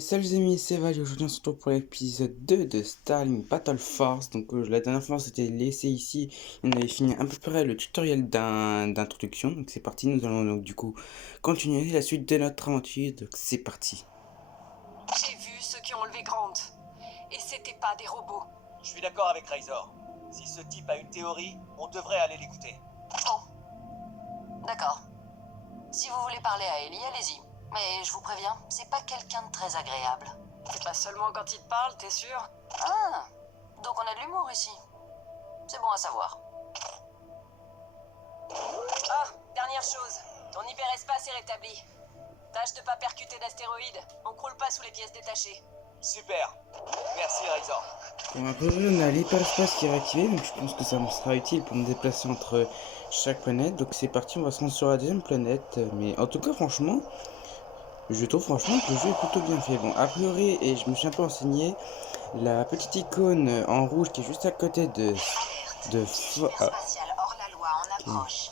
Et salut les amis, c'est Val et aujourd'hui on se retrouve pour l'épisode 2 de Starlink Battle Force. Donc la dernière fois on s'était laissé ici, on avait fini à peu près le tutoriel d'introduction. Donc c'est parti, nous allons donc du coup continuer la suite de notre aventure. Donc c'est parti. J'ai vu ceux qui ont levé Grant, et c'était pas des robots. Je suis d'accord avec Razor. Si ce type a une théorie, on devrait aller l'écouter. Oh, d'accord. Si vous voulez parler à Ellie, allez-y. Mais je vous préviens, c'est pas quelqu'un de très agréable. C'est pas seulement quand il te parle, t'es sûr? Ah, donc on a de l'humour ici. C'est bon à savoir. Ah, dernière chose. Ton hyperespace est rétabli. Tâche de pas percuter d'astéroïdes. On croule pas sous les pièces détachées. Super. Merci Razor. Bon, a priori on a l'hyperespace qui est réactivé, donc je pense que ça me sera utile pour me déplacer entre chaque planète. Donc c'est parti, on va se rendre sur la deuxième planète. Mais en tout cas franchement, je trouve franchement que le jeu est plutôt bien fait. Bon, a priori, et je me suis un peu renseigné, la petite icône en rouge qui est juste à côté Hyperspatial hors la loi en approche.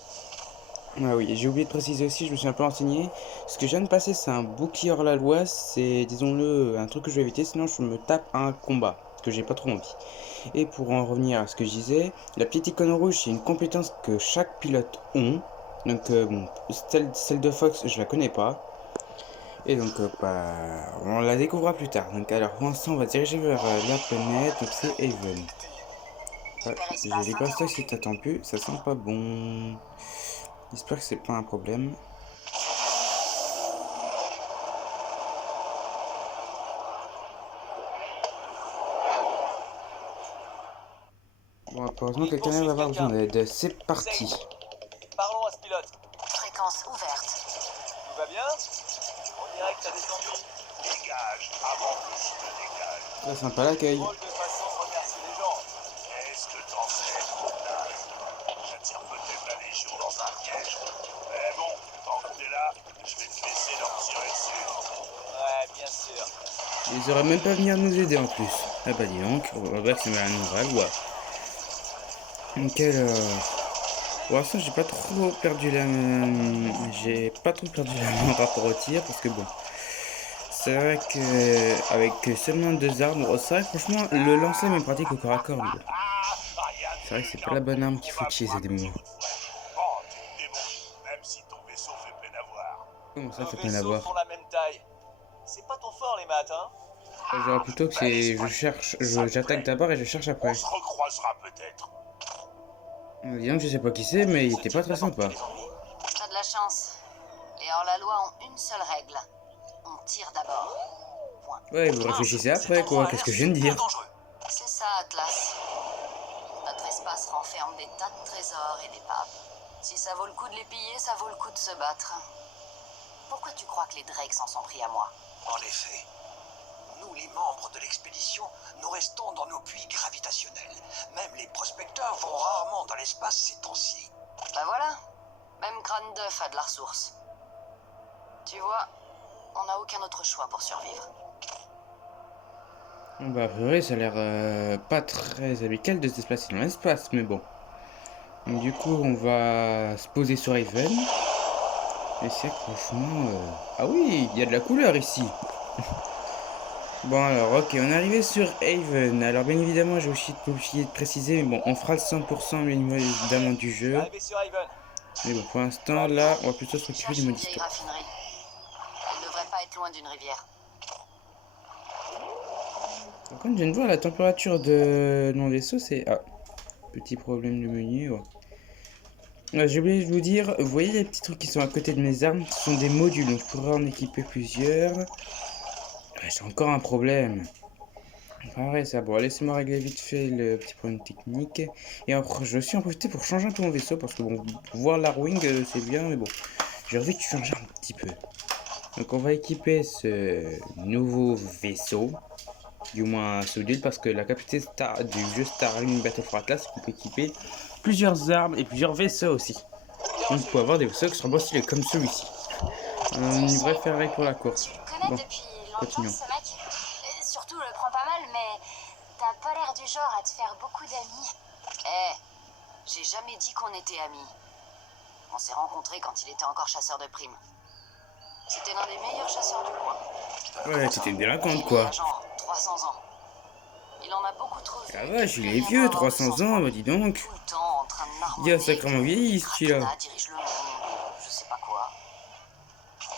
Ah oui, j'ai oublié de préciser aussi, je me suis un peu renseigné. Ce que je viens de passer, c'est un bouclier hors la loi, c'est, disons-le, un truc que je vais éviter, sinon je me tape un combat, parce que j'ai pas trop envie. Et pour en revenir à ce que je disais, la petite icône rouge, c'est une compétence que chaque pilote ont. Donc, bon, celle de Fox, je la connais pas. Et donc, on la découvrira plus tard. Donc, alors, pour l'instant, on va diriger vers la planète, donc c'est Haven. Ouais, j'ai l'hyperstock si t'attends plus, ça sent pas bon. J'espère que c'est pas un problème. Bon, apparemment, quelqu'un va avoir besoin d'aide. C'est parti. Parlons à ce pilote. Fréquence ouverte. Tout va bien? On dirait que t'as des ennuis. Dégage, avant que je me dégage. Très sympa l'accueil. Drôle de façon de remercier les gens. Qu'est-ce que t'en sais, naze? J'attire peut-être la Légion dans un piège. Mais bon, tant que t'es là, je vais te laisser leur tirer dessus. Ouais, bien sûr. Ils auraient même pas venir nous aider en plus. Ah bah dis donc, on va voir que c'est mal à la loi. Donc alors... Pour l'instant, j'ai pas trop perdu la main par rapport au tir, parce que bon... C'est vrai que avec seulement deux armes, oh, c'est vrai que franchement, le lance-flamme est pratique au corps à corps, lui. Rien C'est vrai que n'est c'est pas la bonne arme qu'il faut on va utiliser voir des comme moments. autrefois. Oh, tu te débrouilles, même si ton vaisseau fait peine à voir. Comment ça Nos fait peine à vaisseaux voir? font la même taille. C'est pas ton fort, les maths, hein? Je dirais plutôt que c'est... J'attaque d'abord et je cherche après. On se recroisera peut-être. Disons que je sais pas qui c'est, mais il était pas très sympa. T'as de la chance. Les hors-la-loi ont une seule règle. On tire d'abord. Point. Ouais, vous réfléchissez après, quoi. Qu'est-ce que je viens de dire? C'est ça, Atlas. Notre espace renferme des tas de trésors et d'épaves. Si ça vaut le coup de les piller, ça vaut le coup de se battre. Pourquoi tu crois que les Drakes s'en sont pris à moi? En effet, nous les membres de l'expédition, nous restons dans nos puits gravitationnels. Même les prospecteurs vont rarement dans l'espace ces temps-ci. Bah voilà, même Crâne d'œuf a de la ressource. Tu vois, on n'a aucun autre choix pour survivre. Bon, bah, a priori, ça a l'air pas très amical de se déplacer dans l'espace, mais bon. Donc, du coup, on va se poser sur Haven. Et c'est franchement... Ah oui, il y a de la couleur ici. Bon alors, ok, on est arrivé sur Haven. Alors bien évidemment, j'ai aussi oublié de préciser, mais bon, on fera le 100% bien évidemment du jeu. Arrivé sur Haven. Mais bon, pour l'instant, là, on va plutôt s'occuper Cherche du une mode vieille histoire. raffinerie. Elle devrait pas être loin d'une rivière. Par contre, je viens de voir la température de mon vaisseau, c'est... Ah, petit problème de menu, ouais. J'ai oublié de vous dire, vous voyez les petits trucs qui sont à côté de mes armes, ce sont des modules, donc je pourrais en équiper plusieurs. Ouais, c'est encore un problème. Enfin, ouais, ça, bon, laissez-moi régler vite fait le petit problème technique. Et après, je vais aussi en profiter pour changer un peu mon vaisseau, parce que bon, voir l'Arwing, c'est bien, mais bon, j'ai envie de changer un petit peu. Donc on va équiper ce nouveau vaisseau, du moins ce module, parce que la capacité du jeu Starlink Battle for Atlas, c'est qu'on peut équiper plusieurs armes et plusieurs vaisseaux aussi. Donc vous pouvez avoir des vaisseaux qui seront bien stylés comme celui-ci. On devrait faire avec pour la course. Tu le connais Bon, depuis longtemps, continuons. ce mec? Surtout, le prend pas mal, mais t'as pas l'air du genre à te faire beaucoup d'amis. J'ai jamais dit qu'on était amis. On s'est rencontrés quand il était encore chasseur de primes. C'était l'un des meilleurs chasseurs du coin. Ouais, c'était une délinquante, Il quoi. a genre 300 ans. Il en a beaucoup trouvé. Ah vache, il est Rien vieux, doit avoir de 300 sens ans, pour bah lui. dis donc. Tout le temps en train de Il marmonner a sacrément que vieilli, les celui-là. Krakena dirigent le monde, je sais pas quoi.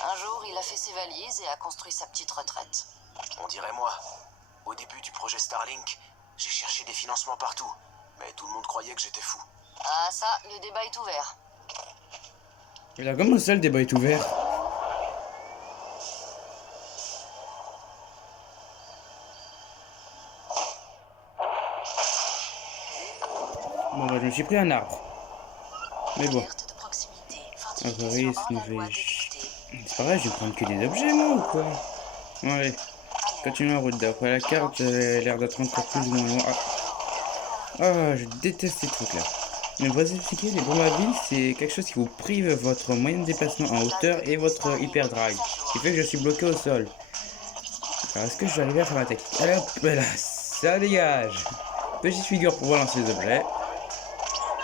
Un jour, il a fait ses valises et a construit sa petite retraite. On dirait moi. Au début du projet Starlink, j'ai cherché des financements partout. Mais tout le monde croyait que j'étais fou. Ah ça, le débat est ouvert. Et là, comment ça, le débat est ouvert? Bon, bah, je me suis pris un arbre. Mais bon. Alerte de proximité. Ah bah Fortification oui, hors c'est la loi mauvais. détectée. C'est pareil, je vais prendre que des objets, moi, ou quoi? Bon, allez, continuons la route. D'après la carte, elle a l'air d'être encore plus ou moins loin. Ah, je déteste ces trucs-là. Mais pour vous expliquer, les bombes à vide, c'est quelque chose qui vous prive votre moyen de déplacement en hauteur et votre hyperdrive. Ce qui fait que je suis bloqué au sol. Alors, est-ce que je vais arriver à faire ma technique? Allez hop, là, ça dégage. Petite figure pour balancer les objets.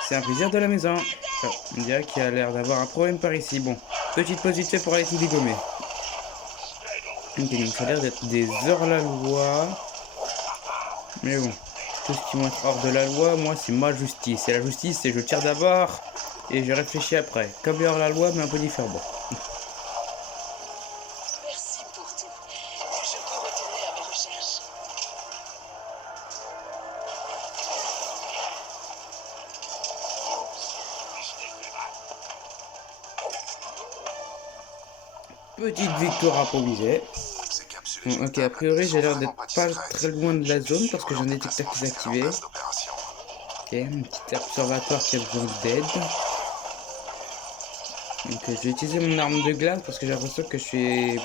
C'est un plaisir de la maison. Ah, on dirait qu'il y a l'air d'avoir un problème par ici. Bon, petite pause vite fait pour aller tout dégommer. Ok, donc ça a l'air d'être des hors-la-loi. Mais bon, tout ce qui vont être hors de la loi, moi, c'est ma justice. Et la justice, c'est je tire d'abord et je réfléchis après. Comme les hors-la-loi, mais un peu différent. Merci pour tout. Je peux retourner à mes recherches. Petite victoire improvisée. Ces capsules Bon, ok, a éjectables priori, j'ai sont l'air vraiment d'être pas discrètes. très loin de la Je zone suis parce que j'ai un volonté détecteur qui s'est placement activé. en base d'opération. Ok, un petit observatoire qui a besoin d'aide. Donc, je vais utiliser mon arme de glace parce que j'ai l'impression que je suis.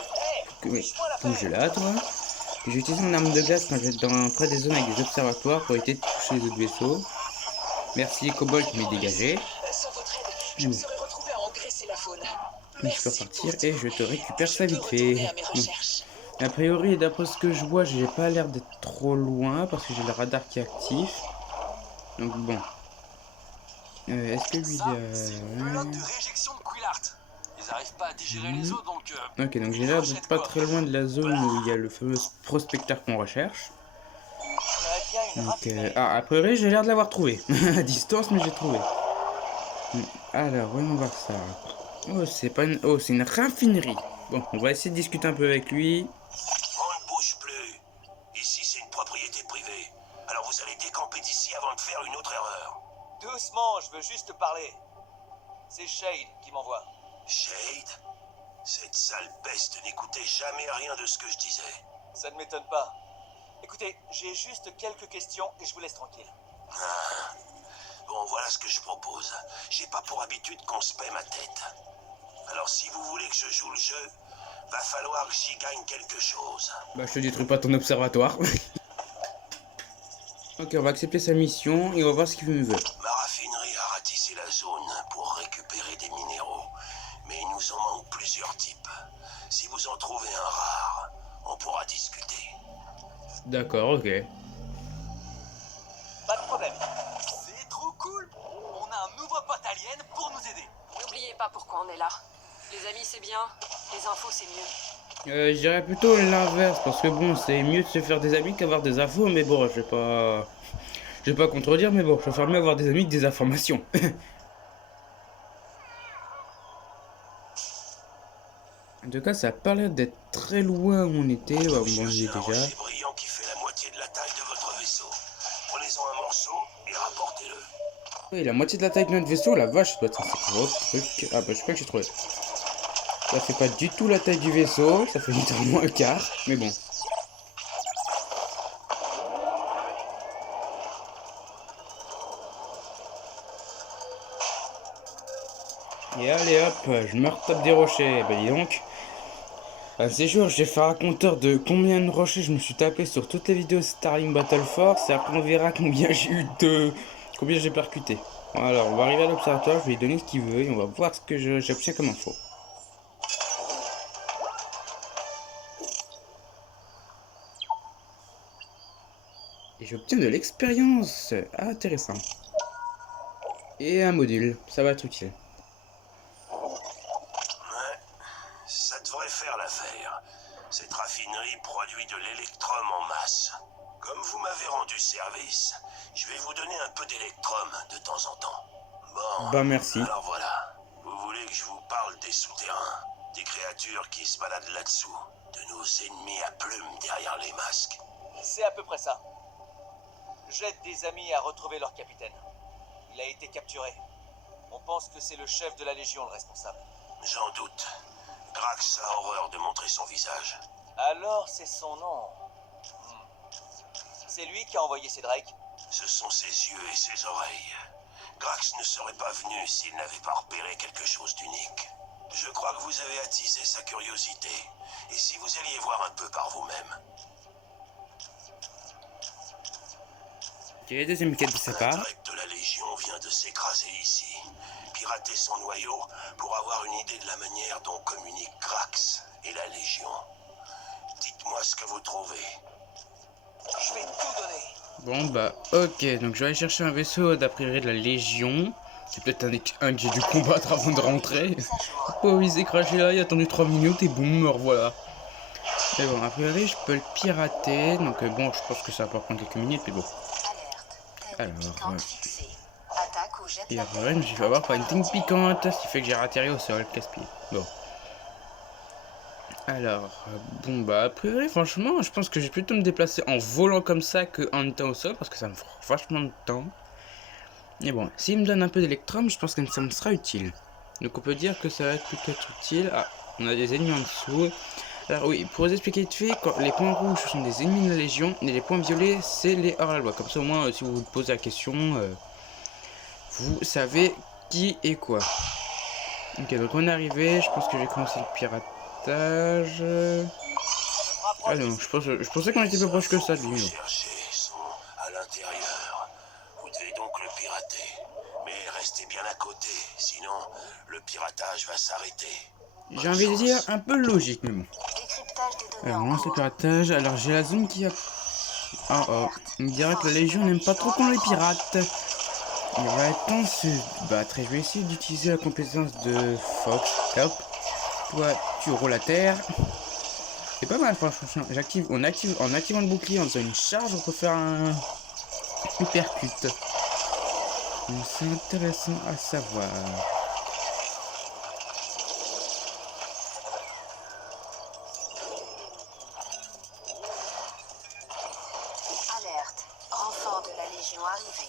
Oui, bouge là, toi. Je vais utiliser mon arme de glace quand je vais être près des zones avec des observatoires pour éviter de toucher les autres vaisseaux. Merci, Cobalt, mais dégagé. Sans votre aide, je me serais retrouvé à engraisser la faune. Donc, je peux repartir et je te récupère ça vite Retourner à fait. mes Bon. recherches. A priori, d'après ce que je vois, j'ai pas l'air d'être trop loin parce que j'ai le radar qui est actif. Donc, bon. Est-ce que lui, Ça, c'est une pelote ouais. de réjection de Quillart. Ils arrivent pas à digérer les os, donc Ok, donc j'ai ils l'air rejettent d'être pas quoi. très loin de la zone où il y a le fameux prospecteur qu'on recherche. Donc, a priori, j'ai l'air de l'avoir trouvé. À distance, mais j'ai trouvé. Alors, voyons voir ça. Oh, c'est pas une... Oh, c'est une raffinerie. Bon, on va essayer de discuter un peu avec lui. On ne bouge plus. Ici, c'est une propriété privée. Alors vous allez décamper d'ici avant de faire une autre erreur. Doucement, je veux juste te parler. C'est Shade qui m'envoie. Shade? Cette sale peste n'écoutait jamais rien de ce que je disais. Ça ne m'étonne pas. Écoutez, j'ai juste quelques questions et je vous laisse tranquille. Bon, voilà ce que je propose. J'ai pas pour habitude qu'on se paie ma tête. Alors si vous voulez que je joue le jeu, va falloir que j'y gagne quelque chose. Bah, je te détruis pas ton observatoire. Ok, on va accepter sa mission et on va voir ce qu'il me veut. Ma raffinerie a ratissé la zone pour récupérer des minéraux. Mais il nous en manque plusieurs types. Si vous en trouvez un rare, on pourra discuter. D'accord, ok. Pas de problème. C'est trop cool. On a un nouveau pote alien pour nous aider. N'oubliez pas pourquoi on est là. Les amis, c'est bien. Les infos, c'est mieux. Je dirais plutôt l'inverse, parce que bon, c'est mieux de se faire des amis qu'avoir des infos, mais bon, je vais pas contredire, mais bon, je préfère mieux avoir des amis que des informations. En tout cas, ça a pas l'air d'être très loin où on était, ouais, bon, on y est Cherchez un déjà. rocher brillant qui fait la moitié de la taille de votre vaisseau. Prenez-en un morceau et rapportez-le. Oui, la moitié de la taille de notre vaisseau, la vache, ça doit être un gros truc. Ah bah, je crois que j'ai trouvé. Ça fait pas du tout la taille du vaisseau, ça fait littéralement un quart, mais bon. Et allez hop, je me retape des rochers, bah dis donc. Un de ces jours, je vais faire un compteur de combien de rochers je me suis tapé sur toutes les vidéos Starlink Battle Force, et après on verra combien j'ai eu de... combien j'ai percuté. Alors, on va arriver à l'observatoire, je vais lui donner ce qu'il veut, et on va voir ce que j'obtiens comme info. Et j'obtiens de l'expérience. Ah, intéressant. Et un module, ça va être utile. Ouais, ça devrait faire l'affaire. Cette raffinerie produit de l'électrum en masse. Comme vous m'avez rendu service, je vais vous donner un peu d'électrum de temps en temps. Bon, Bah merci. alors voilà. Vous voulez que je vous parle des souterrains, des créatures qui se baladent là-dessous, de nos ennemis à plumes derrière les masques. C'est à peu près ça. J'aide des amis à retrouver leur capitaine. Il a été capturé. On pense que c'est le chef de la Légion le responsable. J'en doute. Grax a horreur de montrer son visage. Alors c'est son nom. C'est lui qui a envoyé ces Drake. Ce sont ses yeux et ses oreilles. Grax ne serait pas venu s'il n'avait pas repéré quelque chose d'unique. Je crois que vous avez attisé sa curiosité. Et si vous alliez voir un peu par vous-même. Ok, deuxième quête de sa Un part. Drake de la Légion vient de s'écraser ici. Pirater son noyau pour avoir une idée de la manière dont communiquent Grax et la Légion. Dites-moi ce que vous trouvez. Je vais tout donner. Bon bah ok, donc je vais aller chercher un vaisseau d'après de la Légion. C'est peut-être un que j'ai dû combattre avant de rentrer. Oh il s'est craché là, il a attendu 3 minutes et boum, me revoilà. Mais bon, a priori je peux le pirater, donc bon je pense que ça va pas prendre quelques minutes, mais bon. Alors, et après je me suis fait avoir par une thing piquante, ce qui fait que j'ai atterri au sol, casse-pied. Bon. Alors, bon bah a priori franchement je pense que je vais plutôt me déplacer en volant comme ça qu'en étant au sol parce que ça me fera vachement de temps. Mais bon, s'il me donne un peu d'électrum, je pense que ça me sera utile. Donc on peut dire que ça va être peut-être utile. Ah, on a des ennemis en dessous. Alors oui, pour vous expliquer vite fait, quand les points rouges sont des ennemis de la Légion et les points violets c'est les hors-la-loi. Comme ça au moins si vous vous posez la question, vous savez qui est quoi. Ok, donc on est arrivé, je pense que j'ai commencé le piratage. Ah non, je pensais qu'on était plus proche que ça de lui. Vous cherchez sont à l'intérieur. Vous devez donc le pirater. Mais restez bien à côté, sinon le piratage va s'arrêter. J'ai envie de dire un peu logique, mais bon. Alors, on lance le piratage. Alors, j'ai la zone qui a... Oh oh. On me dirait que la Légion n'aime pas trop qu'on les pirate. Il va être temps de se battre. Et je vais essayer d'utiliser la compétence de Fox. Hop. Toi, tu roules à terre. C'est pas mal, franchement. En activant le bouclier, en faisant une charge, on peut faire un uppercut. Donc, c'est intéressant à savoir. Alerte. Renfort de la Légion arrivé.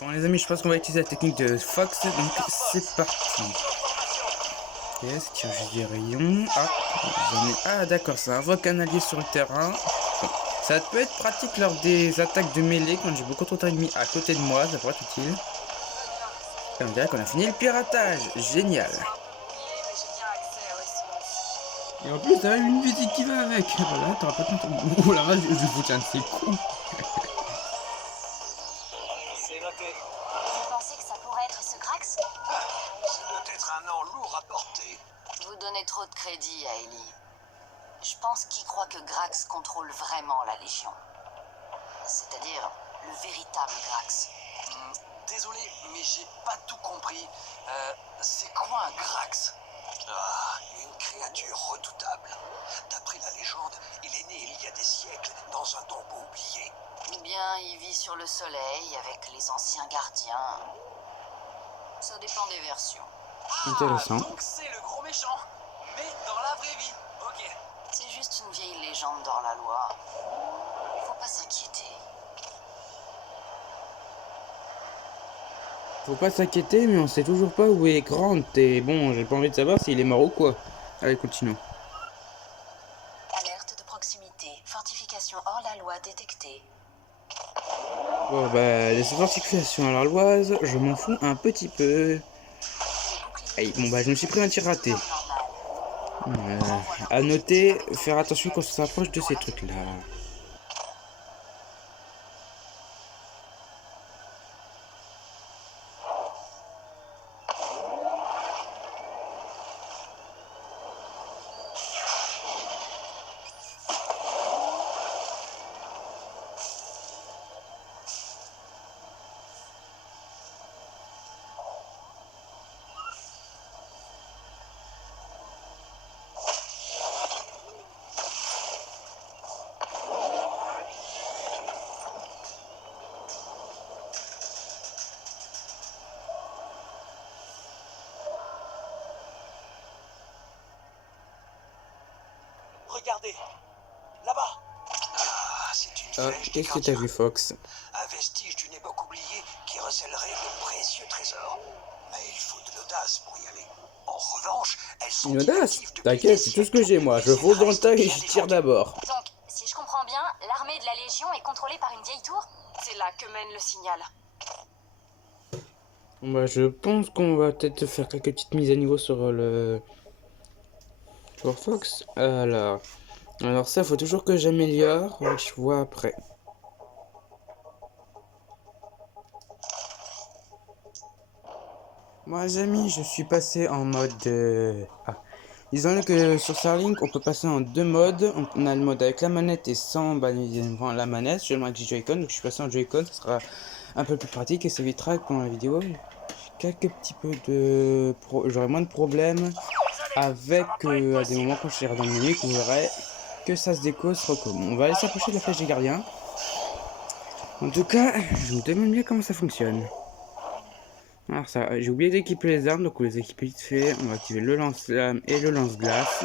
Bon les amis, je pense qu'on va utiliser la technique de Fox, donc c'est parti. Ok, c'est tir juste des rayons. Ah d'accord, ça invoque un allié sur le terrain. Bon, ça peut être pratique lors des attaques de mêlée quand j'ai beaucoup trop d'ennemis à côté de moi, ça pourrait être utile. Et on dirait qu'on a fini le piratage, génial. Et en plus t'as une visite qui va avec. Voilà, t'auras pas ton... Oh la vache, je vous tiens de ces coups. C'est noté. Vous pensez que ça pourrait être ce Grax? Ça doit être un nom lourd à porter. Vous donnez trop de crédit à Ellie. Je pense qu'il croit que Grax contrôle vraiment la Légion. C'est-à-dire le véritable Grax. Désolé, mais j'ai pas tout compris. C'est quoi un Grax? Ah, une créature redoutable. D'après la légende, il est né il y a des siècles dans un tombeau oublié. Ou bien il vit sur le soleil avec les anciens gardiens. Ça dépend des versions. Intéressant. Donc c'est le gros méchant, mais dans la vraie vie. Ok. C'est juste une vieille légende dans la loi. Faut pas s'inquiéter. Faut pas s'inquiéter, mais on sait toujours pas où est Grant. Et bon, j'ai pas envie de savoir s'il est mort ou quoi. Allez, continuons. Alerte de proximité. Fortification hors la loi détectée. Bon bah, les fortifications à l'arloise, je m'en fous un petit peu. Aïe, bon bah, je me suis pris un tir raté. À noter, faire attention quand on s'approche de ces trucs-là. regardez. Là-bas. Ah, c'est une Ah, flèche des qu'est-ce que t'as gardiens. vu, Fox? Un vestige d'une époque oubliée qui recèlerait de précieux trésors. Mais il faut de l'audace pour y aller. En revanche, elles sont Une audace? inactives depuis T'inquiète, des c'est tout ce que siècles, j'ai, moi. Je mais fonce dans le elles tas et restent je bien tire défendues. d'abord. Donc, si je comprends bien, l'armée de la Légion est contrôlée par une vieille tour? C'est là que mène le signal. Bah, je pense qu'on va peut-être faire quelques petites mises à niveau sur le... Sur Fox. Alors ça, faut toujours que j'améliore. Je vois après. Moi, les amis, je suis passé en mode... Disons que sur Starlink, on peut passer en deux modes. On a le mode avec la manette et sans évidemment la manette. Seulement avec les Joy-Con. Donc je suis passé en Joy-Con. Ça sera un peu plus pratique et ça évitera que pendant la vidéo, quelques petits peu de... J'aurai moins de problèmes avec à des moments quand je serai dans le menu, qu'on verrait que ça se décose trop cool. On va aller s'approcher de la flèche des gardiens. En tout cas, je me demande bien comment ça fonctionne. Alors ça, j'ai oublié d'équiper les armes, donc on les équipe vite fait. On va activer le lance-flamme et le lance-glace.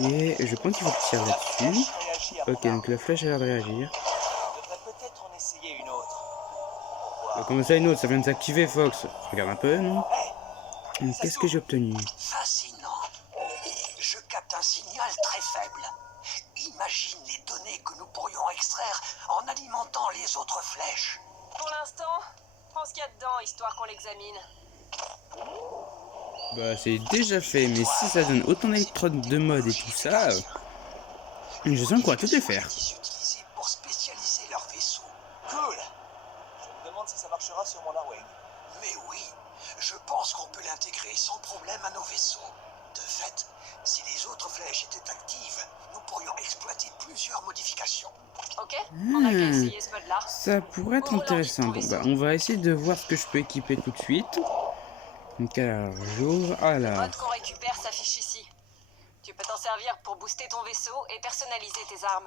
Et je pense qu'il faut que je tire là-dessus. Réagis à mon Ok, donc la flèche a l'air de réagir. On devrait peut-être en essayer une autre. Pour voir. Comment ça une autre? Ça vient de s'activer, Fox. Regarde un peu, non? Hey, ça Qu'est-ce que j'ai obtenu? Fascinant. Je capte un signal très faible. Imagine les données que nous pourrions extraire en alimentant les autres flèches. Pour l'instant, prends ce qu'il y a dedans, histoire qu'on l'examine. Bah c'est déjà fait, mais si ça donne autant d'électrodes de mode et tout ça, je sens qu'on va tout défaire. Utilisés pour spécialiser leurs vaisseaux. Cool. Je me demande si ça marchera sur mon Arwing. Mais oui, je pense qu'on peut l'intégrer sans problème à nos vaisseaux. De fait, si les autres flèches étaient actives, nous pourrions exploiter plusieurs modifications. Ok, on a qu'à essayer ce mode-là. Ça pourrait être intéressant. Bon bah on va essayer de voir ce que je peux équiper tout de suite. Donc alors j'ouvre, Le alors. mode qu'on récupère s'affiche ici. Tu peux t'en servir pour booster ton vaisseau et personnaliser tes armes.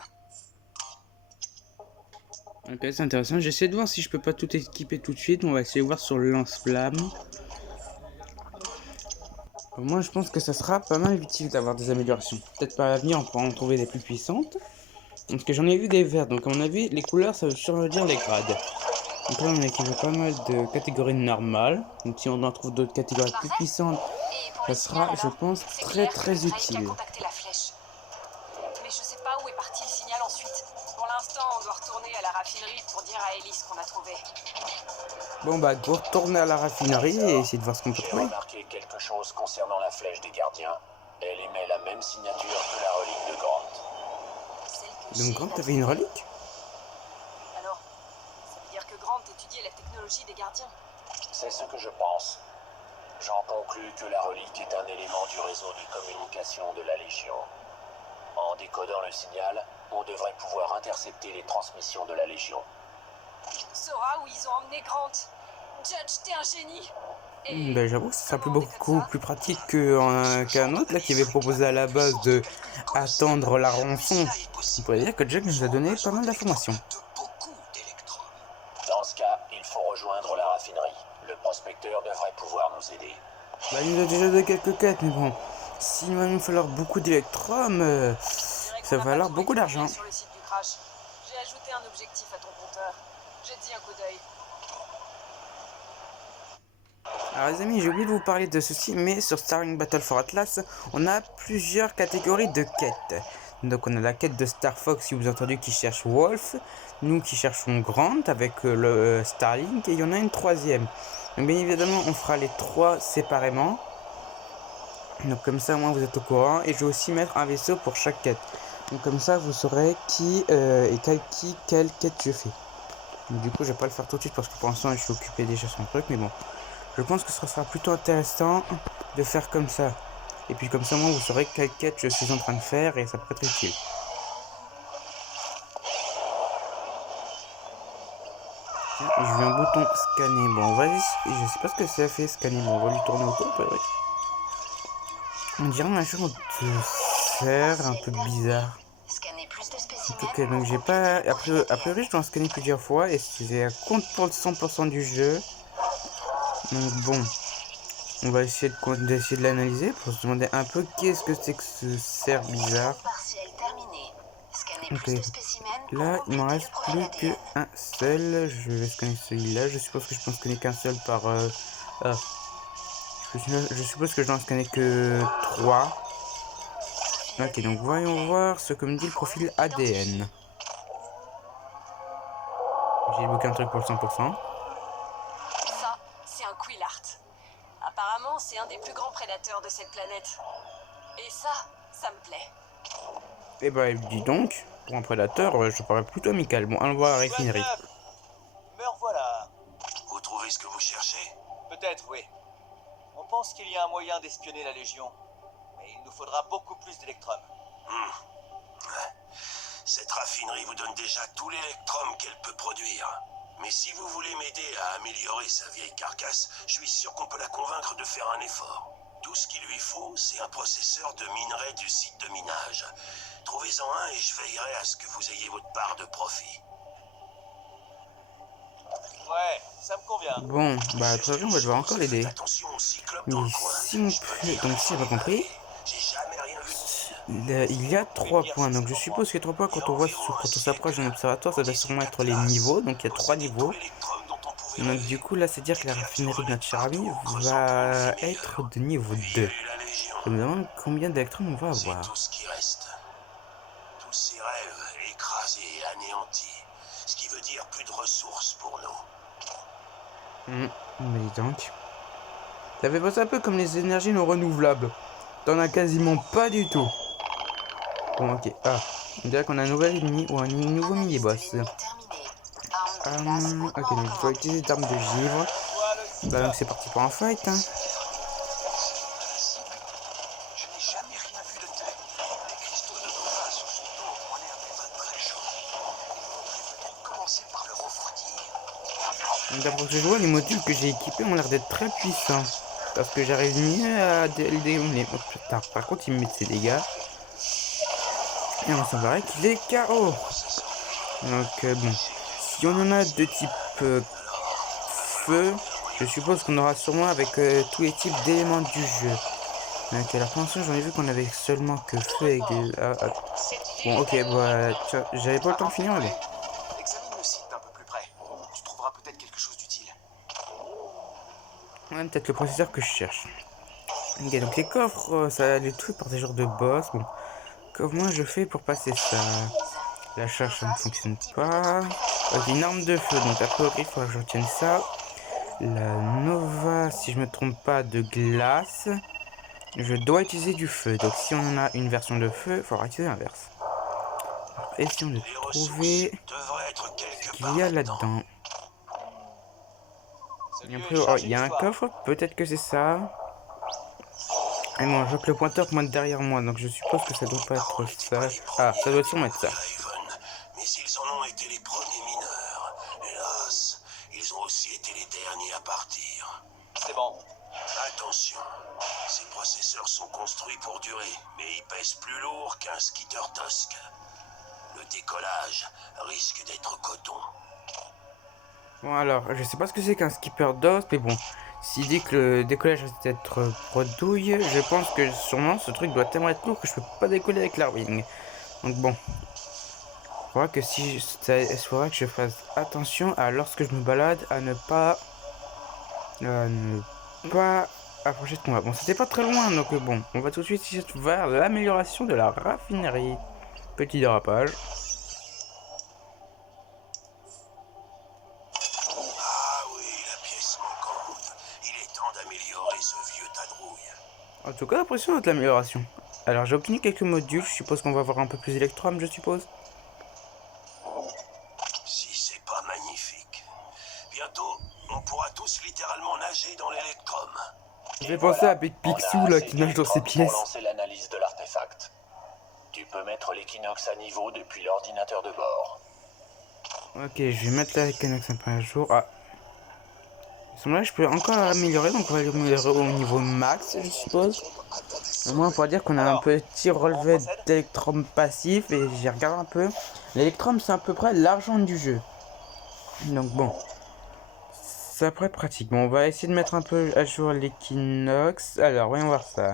Ok, c'est intéressant. J'essaie de voir si je peux pas tout équiper tout de suite. On va essayer de voir sur le lance-flamme. Moi, je pense que ça sera pas mal utile d'avoir des améliorations. Peut-être par l'avenir, on pourra en trouver des plus puissantes. Parce que j'en ai vu des vertes. Donc, à mon avis, les couleurs, ça veut sûrement dire les grades. Donc là, on a équipé pas mal de catégories normales. Donc, si on en trouve d'autres catégories plus puissantes, Et pour ça le sera, signal, je alors, pense, c'est très clair que très le Drake a utile. contacté la flèche. Mais je sais pas où est parti le signal ensuite. Pour l'instant, on doit retourner à la raffinerie pour dire à Ellie ce qu'on a trouvé. Bon, bah, go retourner à la raffinerie et essayer de voir ce qu'on peut J'ai trouver. remarqué quelque chose concernant la flèche des gardiens. Elle émet la même signature que la relique de Grant. Celle que Donc, j'ai quand là- t'avais une relique? Alors, ça veut dire que Grant étudiait la technologie des gardiens. C'est ce que je pense. J'en conclus que la relique est un élément du réseau de communication de la Légion. En décodant le signal, on devrait pouvoir intercepter les transmissions de la Légion. Saura où ils ont emmené Grant. Judge, t'es un génie. Et Ben, j'avoue que ça serait comment on beaucoup décode ça plus pratique qu'un autre là qui avait proposé à la base de attendre la rançon. On pourrait dire que Jack nous a donné pas mal d'informations. De beaucoup d'électrons. Dans ce cas, il faut rejoindre la raffinerie. Le prospecteur devrait pouvoir nous aider. Bah, il nous a déjà donné quelques quêtes, mais bon, s'il va nous falloir beaucoup d'électrum, ça va falloir beaucoup d'argent. Sur le site du crash. J'ai ajouté un objectif à ton compteur. Jette-y un coup d'œil. Alors les amis, j'ai oublié de vous parler de ceci, mais sur Starlink Battle for Atlas, on a plusieurs catégories de quêtes. Donc on a la quête de Star Fox, si vous avez entendu, qui cherche Wolf. Nous qui cherchons Grant avec le Starlink, et il y en a une troisième. Donc bien évidemment, on fera les trois séparément. Donc comme ça, au moins vous êtes au courant. Et je vais aussi mettre un vaisseau pour chaque quête. Donc comme ça, vous saurez qui et quelle quête je fais. Donc, du coup, je vais pas le faire tout de suite parce que pour l'instant, je suis occupé déjà sur mon truc, mais bon. Je pense que ce sera plutôt intéressant de faire comme ça. Et puis comme ça, moi, vous saurez quelle quête je suis en train de faire et ça peut être utile. Tiens, j'ai vu un bouton scanner. Bon, on va essayer. Je sais pas ce que ça fait scanner. Bon, on va lui tourner autour, peut-être. On dirait un genre de serre un peu bizarre. Scanner plus de spécimens. Ok, donc j'ai pas... A priori, je dois en scanner plusieurs fois et c'est à compte pour le 100% du jeu. Donc bon. On va essayer d'essayer de l'analyser pour se demander un peu qu'est-ce que c'est que ce cerf bizarre. Partiel terminé. Scannez Ok. plus de spécimens pour Là, il m'en compléter reste le profil plus ADN. qu'un seul. Je vais scanner celui-là. Je suppose que je peux en scanner qu'un seul par... Ah. Je suppose que je dois en scanner que 3. Profil Ok, donc ADN voyons complet. voir ce que me dit le profil ADN. J'ai booké un truc pour le 100%. Ça, c'est un Quillart. Apparemment, c'est un des plus grands prédateurs de cette planète. Et ça me plaît. Et bah, dis donc, pour un prédateur, je parais plutôt amical. Bon, allons voir la raffinerie. Me revoilà. Vous trouvez ce que vous cherchez? Peut-être, oui. On pense qu'il y a un moyen d'espionner la Légion. Mais il nous faudra beaucoup plus d'électrum. Cette raffinerie vous donne déjà tout l'électrum qu'elle peut produire. Mais si vous voulez m'aider à améliorer sa vieille carcasse, je suis sûr qu'on peut la convaincre de faire un effort. Tout ce qu'il lui faut, c'est un processeur de minerai du site de minage. Trouvez-en un et je veillerai à ce que vous ayez votre part de profit. Ouais, ça me convient. Bon, bah, a priori, on va devoir encore l'aider. Faites attention aux cyclopes dans Mais le coin. si on Je peux peut... dire Donc, que si j'ai pas compris, j'ai jamais rien vu de tel. il y a 3 points. Donc, je suppose que 3 points, quand on s'approche d'un observatoire, ça doit sûrement être les niveaux. Donc, il y a 3 niveaux. Donc, du coup, là, c'est dire que la raffinerie de notre cher ami va être de niveau 2. Je me demande combien d'électrons on va C'est avoir. tout ce qui reste. Tous ces rêves écrasés et anéantis. Ce qui veut dire plus de ressources pour nous. Mais dis donc. Ça fait penser un peu comme les énergies non renouvelables. T'en as quasiment pas du tout. Bon, ok. Ah, on dirait qu'on a un nouvel ennemi ou un nouveau mini-boss. Ok, donc il faut utiliser des armes de givre. Bah, donc c'est parti pour un fight, hein. Je n'ai jamais rien vu de tel. Les cristaux de Nova sur son dos ont l'air d'être très chauds. Il faudrait peut-être commencer par le refroidir. D'après ce que je vois, les modules que j'ai équipés ont l'air d'être très puissants. Parce que j'arrive mieux à le démonter. Oh putain, par contre, il me met de ses dégâts. Et on semblerait qu'il est KO. Donc, bon. Si on en a de type feu, je suppose qu'on aura sûrement avec tous les types d'éléments du jeu. Donc, alors pour l'instant, j'en ai vu qu'on avait seulement que feu et bon, ok, bah, tiens, j'avais pas le temps de finir, mais bon. Examine le site d'un peu plus près. Tu trouveras peut-être quelque chose d'utile. Ouais, peut-être le processeur que je cherche. Ok, donc les coffres, ça les trucs par des genres de boss. Bon, comment je fais pour passer ça? La charge, ça ne fonctionne pas. Ok, une arme de feu, donc a priori, il faudra que je retienne ça. La Nova, si je me trompe pas, de glace. Je dois utiliser du feu. Donc si on en a une version de feu, il faudra utiliser l'inverse. Essayons de trouver ce qu'il y a là-dedans. Oh, il y a un coffre, peut-être que c'est ça. Et bon, je vois que le pointeur pointe derrière moi, donc je suppose que ça doit pas être ça. Ah, ça doit sûrement être ça. Mais ils en ont été les premiers mineurs. Hélas, ils ont aussi été les derniers à partir. C'est bon. Attention, ces processeurs sont construits pour durer, mais ils pèsent plus lourd qu'un skitter Tusk. Le décollage risque d'être coton. Bon alors, je sais pas ce que c'est qu'un skipper d'os, mais bon, s'il dit que le décollage risque d'être bredouille, je pense que sûrement ce truc doit tellement être lourd que je peux pas décoller avec l'Arwing. Donc bon, faudra que faudra que je fasse attention à lorsque je me balade à ne pas approcher de combat. Bon, c'était pas très loin, donc bon, on va tout de suite vers l'amélioration de la raffinerie. Petit dérapage. Ah oui, la pièce manquante. Il est temps d'améliorer ce vieux tadrouille. En tout cas, impressionnante l'amélioration. Alors, j'ai obtenu quelques modules, je suppose qu'on va avoir un peu plus d'électrum, je suppose. Si c'est pas magnifique. Bientôt, on pourra tous littéralement nager dans l'électrum. Je vais penser à Big Picsou là qui nage dans ses pièces. Pour lancer l'analyse de l'artefact. Tu peux mettre l'équinoxe à niveau depuis l'ordinateur de bord. Ok, je vais mettre l'équinoxe un peu à jour. Ah. Là, je peux encore améliorer, donc on va l'améliorer au niveau max, je suppose. Au moins, on pourra dire qu'on a un petit relevé d'électrum passif, et j'ai regardé un peu. L'électrum, c'est à peu près l'argent du jeu. Donc bon, ça pourrait être pratique. Bon, on va essayer de mettre un peu à jour l'équinoxe. Alors, voyons voir ça.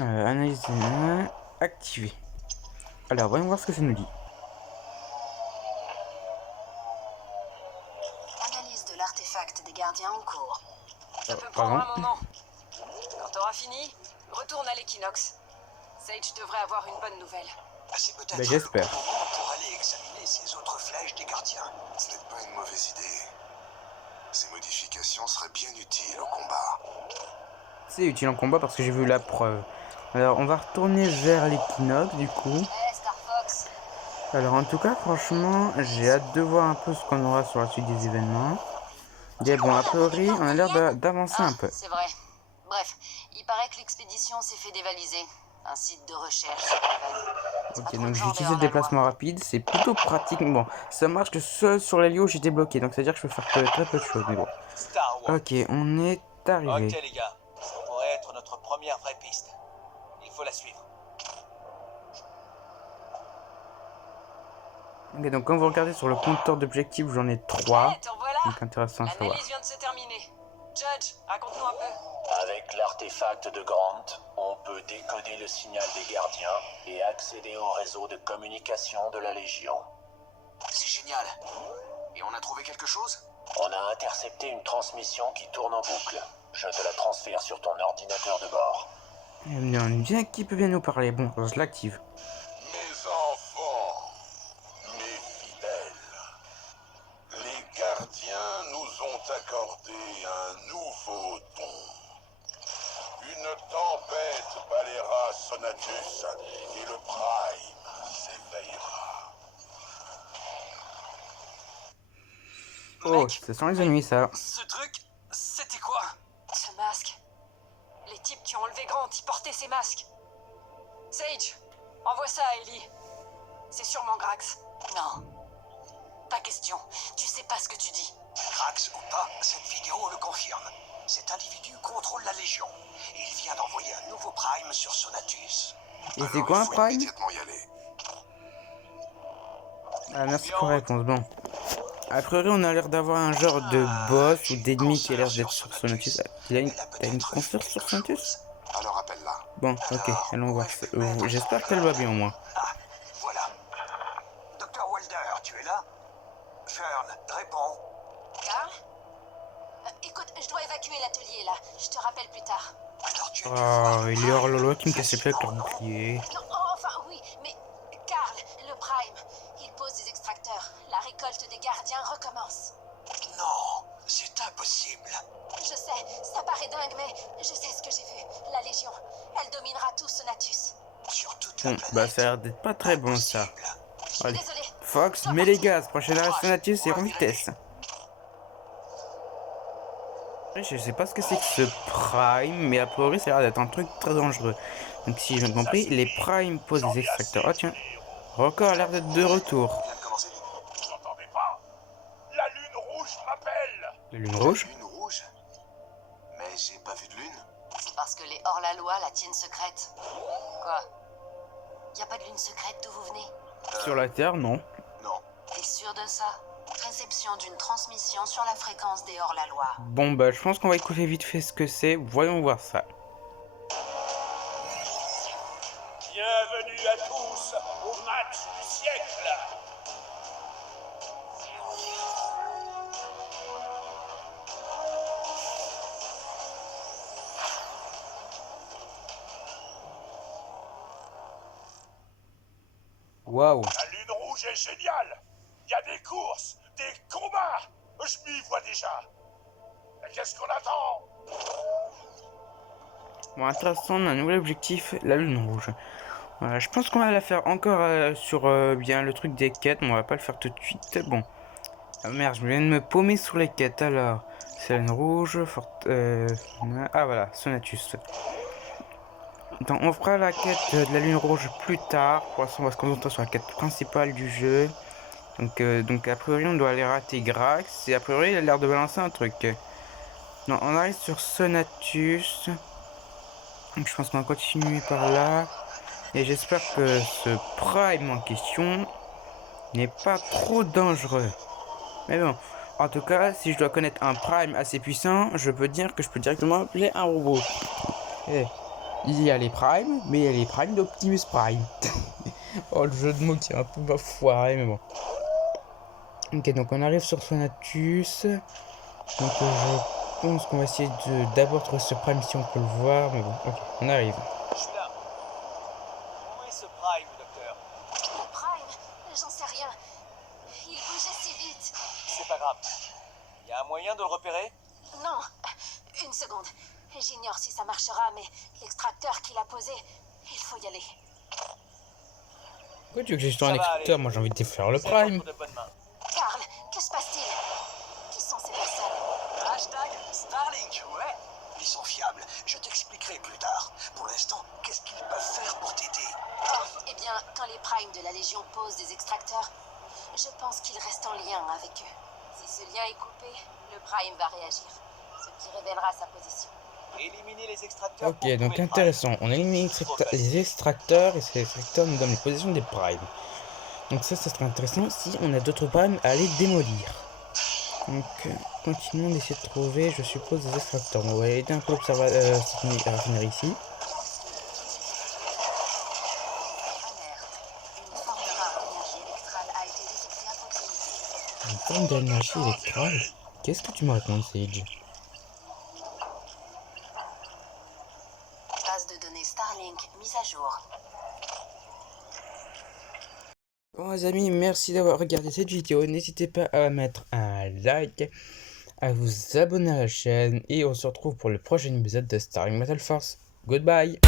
Analyse activée. Alors, voyons voir ce que ça nous dit. Analyse de l'artefact des gardiens en cours. Ça peut pardon. prendre un moment. Quand t'auras fini, retourne à l'équinoxe. Sage devrait avoir une bonne nouvelle. C'est peut-être Ben, j'espère. le bon moment pour aller examiner ces autres flèches des gardiens. Ce n'est pas une mauvaise idée. Ces modifications seraient bien utiles au combat. C'est utile en combat parce que j'ai vu la preuve. Alors, on va retourner vers l'équinoxe, du coup. Hey, Star Fox. Alors, en tout cas, franchement, j'ai hâte de voir un peu ce qu'on aura sur la suite des événements. Et bon, a priori, on a l'air d'avancer un peu. C'est vrai. Bref, il paraît que l'expédition s'est fait dévaliser. Un site de recherche. Ok, donc j'ai utilisé le déplacement rapide, c'est plutôt pratique. Bon, ça marche que seul sur la lieu où j'étais bloqué, donc c'est-à-dire que je peux faire très peu de choses, mais bon. Star Wars. Ok, on est arrivé. Ok les gars, ça pourrait être notre première vraie piste. Il faut la suivre. Ok, donc quand vous regardez sur le compteur d'objectifs, j'en ai 3. T'en voilà. Donc intéressant à savoir. L'analyse vient de se terminer. Judge, raconte-nous un peu. Avec l'artefact de Grant, on peut décoder le signal des gardiens et accéder au réseau de communication de la Légion. C'est génial. Et on a trouvé quelque chose? On a intercepté une transmission qui tourne en boucle. Je te la transfère sur ton ordinateur de bord. Bien, qui peut bien nous parler? Bon, je l'active. Mes enfants, mes fidèles, les gardiens nous ont accordé un nouveau don. Une tempête balayera Sonatus et le Prime s'éveillera. Oh, ça sent les ennuis, ça. Ce truc, c'était quoi? Ce masque. Les types qui ont enlevé Grant, ils portaient ces masques. Sage, envoie ça à Ellie. C'est sûrement Grax. Non. Pas question. Tu sais pas ce que tu dis. Grax ou pas, cette vidéo le confirme. Cet individu contrôle la Légion. Il vient d'envoyer un nouveau Prime sur Sonatus. Et c'est quoi un Il faut prime? immédiatement y aller. Ah, merci pour la réponse. Bon. A priori, on a l'air d'avoir un genre de boss ou d'ennemi qui a l'air d'être sur Sonatus. T'as une conscience sur Sonatus? Alors appelle-la. Bon, ok, allons voir ça. J'espère qu'elle va bien au moins. Ah, voilà. Docteur Walder, tu es là? Fern, réponds. Carl Écoute, je dois évacuer l'atelier là. Je te rappelle plus tard. Alors tu as dû Oh, voir il y a Orlolo qui me casse les pieds avec leur facilement, non? bouclier. Non, enfin oui, mais Carl, le Prime, il pose des extracteurs. La récolte des gardiens recommence. Non, c'est impossible. Je sais, ça paraît dingue, mais je sais ce que j'ai vu. La Légion, elle dominera tout Sonatus. Sur toute la Bon, planète. bah ça a l'air d'être pas très bon ça. Impossible. Je suis Allez. désolée. Fox, mets les gaz, prochaine arrêt Sonatus et en vitesse. Je sais pas ce que c'est que ce Prime, mais a priori ça a l'air d'être un truc très dangereux. Donc si j'ai bien compris, les Primes posent des extracteurs. Oh tiens, Record a l'air d'être de retour. Vient de commencer. Vous entendez pas? La lune rouge m'appelle. La lune rouge? Lune rouge? Mais j'ai pas vu de lune. C'est parce que les hors-la-loi la tiennent secrète. Quoi? Y a pas de lune secrète d'où vous venez? Sur la Terre, non. Non. T'es sûr de ça? Réception d'une transmission sur la fréquence des hors-la-loi. Bon bah je pense qu'on va écouter vite fait ce que c'est. Voyons voir ça. Bienvenue à tous au match du siècle. Waouh. La lune rouge est géniale. Il y a des courses, des combats. Je m'y vois déjà. Mais qu'est-ce qu'on attend? Bon, intéressant, on a un nouvel objectif, la lune rouge. Voilà, je pense qu'on va la faire encore sur bien le truc des quêtes, mais on va pas le faire tout de suite. Bon. Ah merde, je viens de me paumer sur les quêtes alors. C'est la lune rouge, ah voilà, Sonatus. Donc on fera la quête de la lune rouge plus tard. Pour l'instant, on va se concentrer sur la quête principale du jeu. Donc a priori, on doit aller rater Grax. Et a priori, il a l'air de balancer un truc. Non, on arrive sur Sonatus. Donc je pense qu'on va continuer par là. Et j'espère que ce Prime en question n'est pas trop dangereux. Mais bon. En tout cas, si je dois connaître un Prime assez puissant, je peux dire que je peux directement appeler un robot. Eh, il y a les Prime, mais il y a les Prime d'Optimus Prime. Oh, le jeu de mots qui est un peu bafoiré, mais bon. Ok, donc on arrive sur Sonatus. Donc je pense qu'on va essayer d'abord trouver ce Prime si on peut le voir, mais bon, ok, on arrive. Je suis là. Où est ce Prime, docteur? Le Prime, j'en sais rien. Il bougeait si vite. C'est pas grave. Y a un moyen de le repérer? Non, une seconde. J'ignore si ça marchera, mais l'extracteur qu'il a posé, il faut y aller. Pourquoi tu veux que j'ai sur un Ça va extracteur? aller. Moi j'ai envie de faire le Vous êtes Prime. entre de bonnes mains. Carl, que se passe-t-il? Qui sont ces personnes? Hashtag Starlink, ouais. Ils sont fiables. Je t'expliquerai plus tard. Pour l'instant, qu'est-ce qu'ils peuvent faire pour t'aider? Oh, eh bien, quand les primes de la Légion posent des extracteurs, je pense qu'ils restent en lien avec eux. Si ce lien est coupé, le prime va réagir, ce qui révélera sa position. Éliminer les extracteurs. Ok, pour donc trouver le Prime. intéressant. On élimine les extracteurs et ces extracteurs nous donnent les positions des primes. Donc ça serait intéressant si on a d'autres primes à aller démolir. Donc continuons d'essayer de trouver, je suppose, des extracteurs. On va aider un peu cette raffinerie ici. Alerte, une forme d'énergie électrale a été détectée à proximité. Une forme d'énergie électrale. Qu'est-ce que tu me racontes, Sage? Base de données Starlink mise à jour. Bon les amis, merci d'avoir regardé cette vidéo. N'hésitez pas à mettre un like, à vous abonner à la chaîne et on se retrouve pour le prochain épisode de Starlink Battle Force. Goodbye!